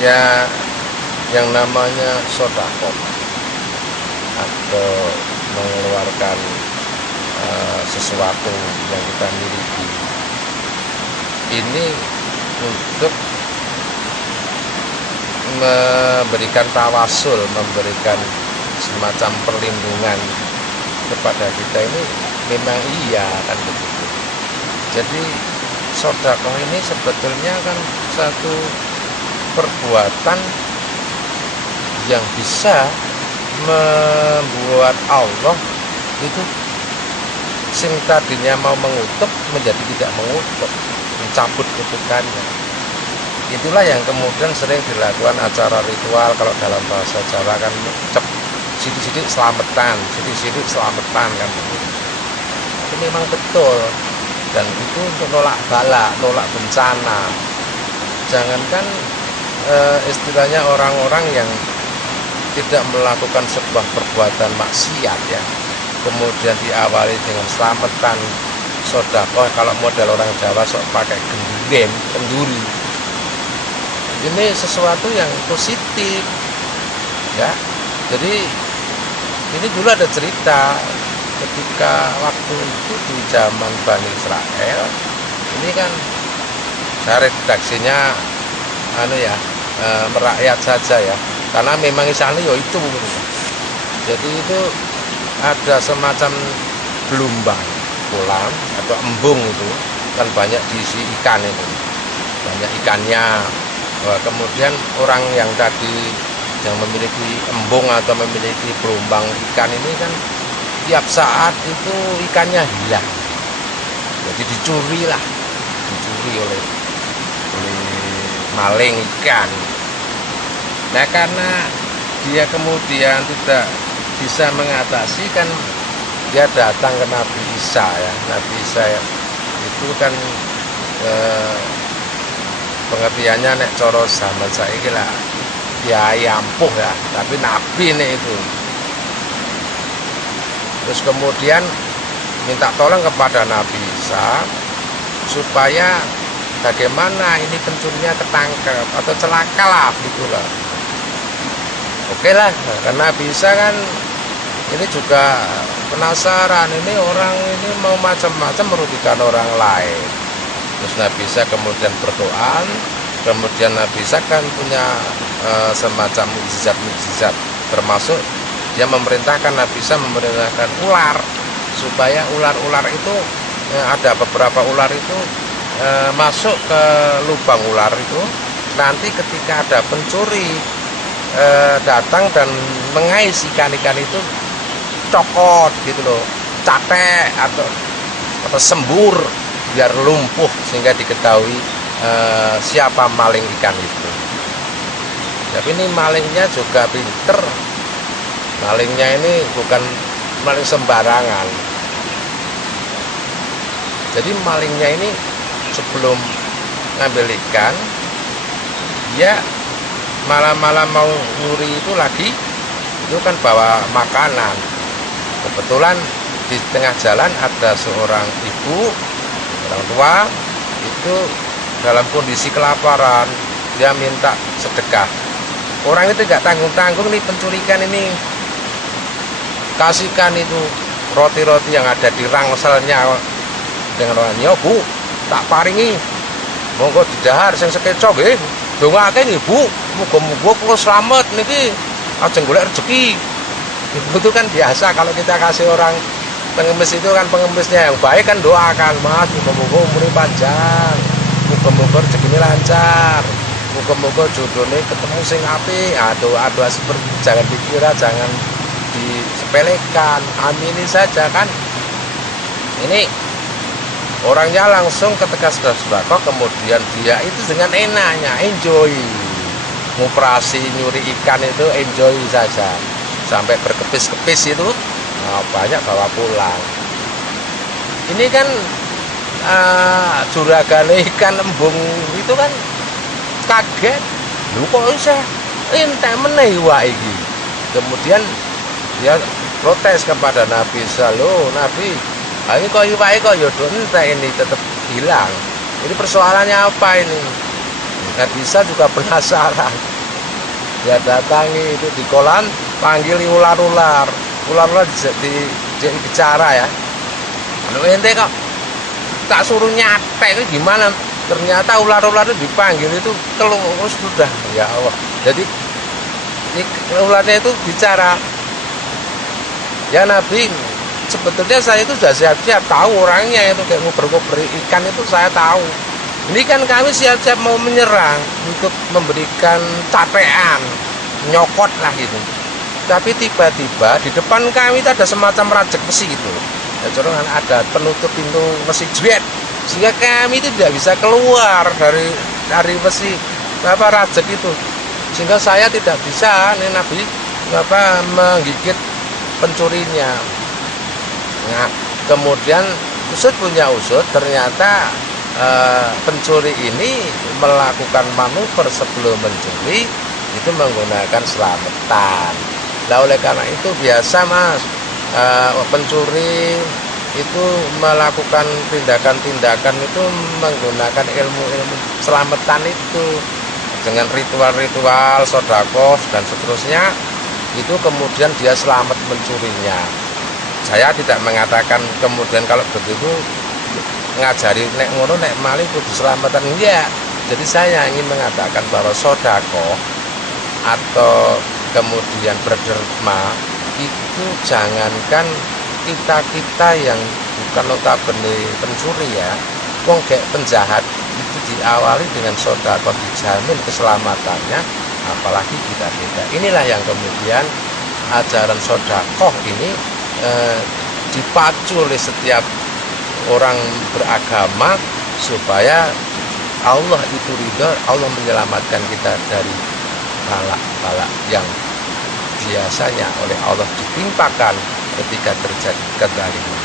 Ya, yang namanya sedekah atau mengeluarkan sesuatu yang kita miliki ini untuk memberikan tawasul, memberikan semacam perlindungan kepada kita, ini memang iya kan begitu. Jadi sedekah ini sebetulnya kan satu perbuatan yang bisa membuat Allah itu sing tadinya mau mengutuk menjadi tidak mengutuk, mencabut kutukannya. Itulah yang kemudian sering dilakukan acara ritual, kalau dalam bahasa Jawa kan sidik-sidik selamatan, sidik-sidik selamatan kan begitu. Itu memang betul, dan itu untuk nolak bala, nolak bencana. Jangankan istilahnya orang-orang yang tidak melakukan sebuah perbuatan maksiat ya, kemudian diawali dengan selamatan sedekah, kalau model orang Jawa sok pakai kenduri. Ini sesuatu yang positif ya. Jadi ini dulu ada cerita ketika waktu itu di zaman Bani Israel, ini kan saya redaksinya merakyat saja ya, karena memang isane ya itu. Jadi itu ada semacam gelombang kolam atau embung, itu kan banyak diisi ikan, itu banyak ikannya. Wah, kemudian orang yang tadi yang memiliki embung atau memiliki gelombang ikan ini kan tiap saat itu ikannya hilang, jadi dicuri oleh maling ikan. Nah, karena dia kemudian tidak bisa mengatasi, kan dia datang ke Nabi Isa ya. Nabi Isa ya, itu kan pengertiannya nek coro zaman saiki lah ya ampuh ya, tapi nabi nih itu. Terus kemudian minta tolong kepada Nabi Isa supaya bagaimana ini pencurinya ketangkep atau celaka lah gitulah. Oke lah, karena Nabi Isa kan ini juga penasaran, ini orang ini mau macam-macam merugikan orang lain. Terus Nabi Isa kemudian berdoa, kemudian Nabi Isa kan punya semacam mukjizat, termasuk dia memerintahkan, Nabi Isa memerintahkan ular, supaya ular-ular itu ada beberapa ular itu masuk ke lubang ular itu, nanti ketika ada pencuri datang dan mengais ikan-ikan itu, cokot gitu loh, catek atau sembur, biar lumpuh sehingga diketahui siapa maling ikan itu. Tapi ini malingnya juga pinter. Malingnya ini bukan maling sembarangan. Jadi malingnya ini sebelum ngambil ikan, dia malam-malam mau nyuri itu lagi, itu kan bawa makanan. Kebetulan di tengah jalan ada seorang ibu, orang tua, itu dalam kondisi kelaparan, dia minta sedekah. Orang itu tidak tanggung-tanggung nih, pencuri ikan ini, kasihkan itu roti-roti yang ada di rangselnya dengan orangnya, Bu, tak paringi, monggo didahar sing sekecok nggih, dongake nggih Bu, muga-muga kula slamet niki, ajeng golek rezeki. Itu kan biasa kalau kita kasih orang pengemis, itu kan pengemisnya yang baik kan doakan, Mas, muga-muga umurnya panjang, muga-muga rezekinya lancar, muga-muga jodohnya ketemu sing apik. Doa seperti jangan dikira, jangan disepelekan, amini saja kan. Ini orangnya langsung ketika sudah sedekah, kemudian dia itu dengan enaknya enjoy, ngoperasi nyuri ikan itu enjoy saja, sampai berkepis-kepis itu banyak bawa pulang. Ini kan juragan ikan embung itu kan kaget, lu kok bisa entek meneh wae iki. Kemudian dia protes kepada Nabi Sallallahu, Nabi, ini kok iwake kok ya entek ini tetap hilang. Ini persoalannya apa ini? Bisa juga penasaran, dia datangi itu di kolam, panggil ular-ular di bicara ya, anu ente kok tak suruh nyatek itu gimana? Ternyata ular-ular itu dipanggil itu keluar sudah, ya Allah. Jadi ularnya itu bicara, ya Nabi, sebetulnya saya itu sudah siap-siap, tahu orangnya itu kayak nguber-nguber ikan itu saya tahu. Ini kan kami siap-siap mau menyerang untuk memberikan capean, nyokot lah gitu. Tapi tiba-tiba di depan kami itu ada semacam rajek besi gitu. Ya, corongan ada penutup pintu besi jret, sehingga kami itu tidak bisa keluar dari besi rajek itu, sehingga saya tidak bisa nih Nabi menggigit pencurinya. Nah, kemudian usut punya usut, ternyata pencuri ini melakukan manuver sebelum mencuri itu menggunakan selamatan. Nah, oleh karena itu biasa Mas, pencuri itu melakukan tindakan-tindakan itu menggunakan ilmu-ilmu selamatan itu dengan ritual-ritual sodakoh dan seterusnya, itu kemudian dia selamat mencurinya. Saya tidak mengatakan kemudian kalau begitu ngajari nek ngono nek maling kudu selamatan, enggak. Jadi saya ingin mengatakan bahwa sodakoh atau kemudian berderma itu jangankan kita yang bukan notabene pencuri ya, wong kayak penjahat itu diawali dengan sedekah dijamin keselamatannya, apalagi kita. Inilah yang kemudian ajaran sedekah ini dipacu oleh setiap orang beragama supaya Allah itu ridho, Allah menyelamatkan kita dari balak-balak yang biasanya oleh Allah ditimpakan ketika terjadi kezaliman.